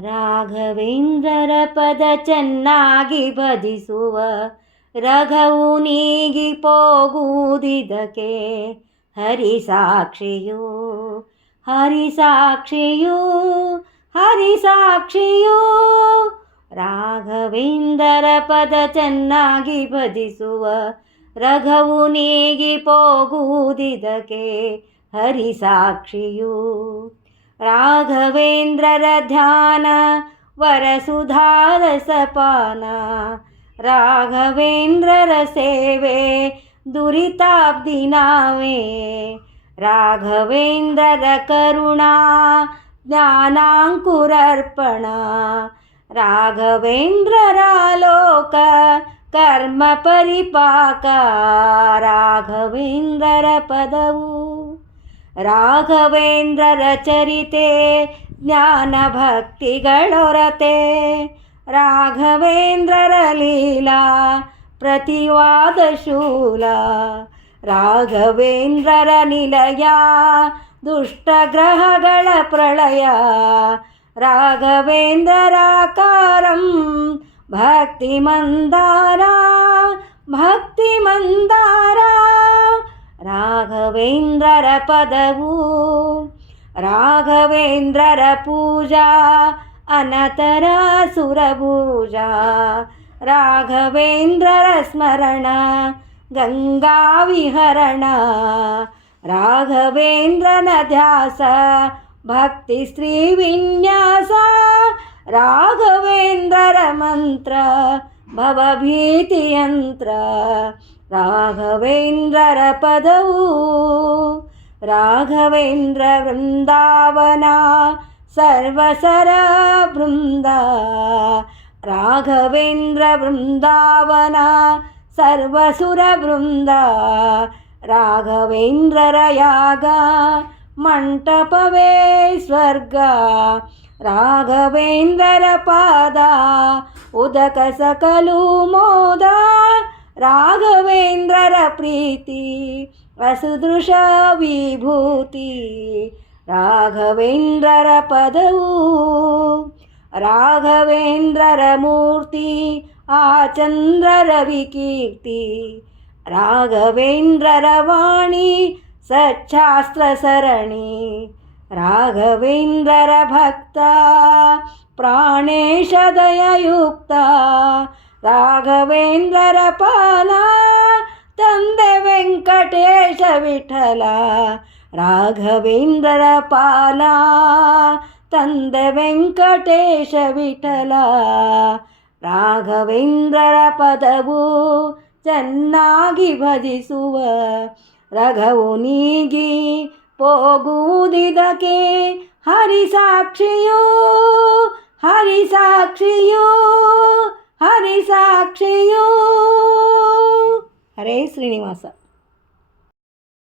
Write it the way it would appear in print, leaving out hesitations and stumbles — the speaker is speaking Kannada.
ರಾಘವೇಂದ್ರರ ಪದ ಚೆನ್ನಾಗಿ ಭಜಿಸುವ ರಘವು ನೀಗಿ ಹೋಗುವುದಿದಕ್ಕೆ. ಹರಿಸಾಕ್ಷಿಯು ಹರಿಸಾಕ್ಷಿಯು ಹರಿಸಾಕ್ಷಿಯು ರಾಘವೇಂದ್ರರ ಪದ ಚೆನ್ನಾಗಿ ಭಜಿಸುವ ರಘವು ನೀಗಿ ಹೋಗುವುದಿದಕ್ಕೆ. ಹರಿಸಾಕ್ಷಿಯು ರಾಘವೇಂದ್ರರ ಧ್ಯಾನ ವರಸುಧಾರಸಪಾನ. ರಾಘವೇಂದ್ರರ ಸೇವೆ ದುರಿತಾಬ್ದಿ ನಾವೇ. ರಾಘವೇಂದ್ರರ ಕರುಣಾ ಜ್ಞಾನಾಂಕುರರ್ಪಣ. ರಾಘವೇಂದ್ರರ ಲೋಕ ಕರ್ಮ ಪರಿಪಾಕ. ರಾಘವೇಂದ್ರರ ಪದವು ರಾಘವೇಂದ್ರರ ಚರಿತೆ ಜ್ಞಾನ ಭಕ್ತಿಗಳೊರತೆ. ರಾಘವೇಂದ್ರರ ಲೀಲಾ ಪ್ರತಿವಾದ ಶೂಲ. ರಾಘವೇಂದ್ರರ ನಿಲಯ ದುಷ್ಟಗ್ರಹಗಳ ಪ್ರಳಯ. ರಾಘವೇಂದ್ರರಾಕಾರಂ ಭಕ್ತಿ ಮಂದಾರ ಭಕ್ತಿ ಮಂದಾರ. ರಾಘವೇಂದ್ರರ ಪದವು ರಾಘವೇಂದ್ರರ ಪೂಜಾ ಅನತರ ಸುರಭೂಜಾ. ರಾಘವೇಂದ್ರರ ಸ್ಮರಣ ಗಂಗಾ ವಿಹರಣ. ರಾಘವೇಂದ್ರನ ಧ್ಯಾಸ ಭಕ್ತಿ ಸ್ತ್ರೀ ವಿನ್ಯಾಸ. ರಾಘವೇಂದ್ರರ ಮಂತ್ರ ಭವಭೀತಿಯಂತ್ರ. ರಾಘವೇಂದ್ರರ ಪದವು ರಾಘವೇಂದ್ರ ವೃಂದಾವನ ಸರ್ವಸರ ಬೃಂದ. ರಾಘವೇಂದ್ರ ವೃಂದಾವನ ಸರ್ವಸುರ ಬೃಂದ. ರಾಘವೇಂದ್ರರ ಯಾಗ ಮಂಟಪವೇ ಸ್ವರ್ಗ. ರಾಘವೇಂದ್ರರ ಪಾದ ಉದಕ ಸಕಲು ಮೋದ. ರಾಘವೇಂದ್ರರ ಪ್ರೀತಿ ವಸುದೃಶ ವಿಭೂತಿ. ರಾಘವೇಂದ್ರರ ಪದವು ರಾಘವೇಂದ್ರರ ಮೂರ್ತಿ ಆ ಚಂದ್ರ ರವಿ ಕೀರ್ತಿ. ರಾಘವೇಂದ್ರರ ವಾಣಿ ಸಚ್ಚಾಸ್ತ್ರ ಸರಣಿ. ರಾಘವೇಂದ್ರರ ಭಕ್ತ ಪ್ರಾಣೇಶ ದಯಯುಕ್ತ. ರಾಘವೇಂದ್ರರ ಪಾಲ ತಂದೆ ವೆಂಕಟೇಶ ವಿಠಲ. ರಾಘವೇಂದ್ರರ ಪಾಲ ತಂದೆ ವೆಂಕಟೇಶ ವಿಠಲ. ರಾಘವೇಂದ್ರರ ಪದವು ಚೆನ್ನಾಗಿ ಭಜಿಸುವ ರಘವು ನೀಗಿ ಹೋಗುವುದಿದಕ್ಕೆ. ಹರಿಸಾಕ್ಷಿಯು ಹರಿಸಾಕ್ಷಿಯು ಹರಿಸಾಕ್ಷಿಯು. ಹರೇ ಶ್ರೀನಿವಾಸ.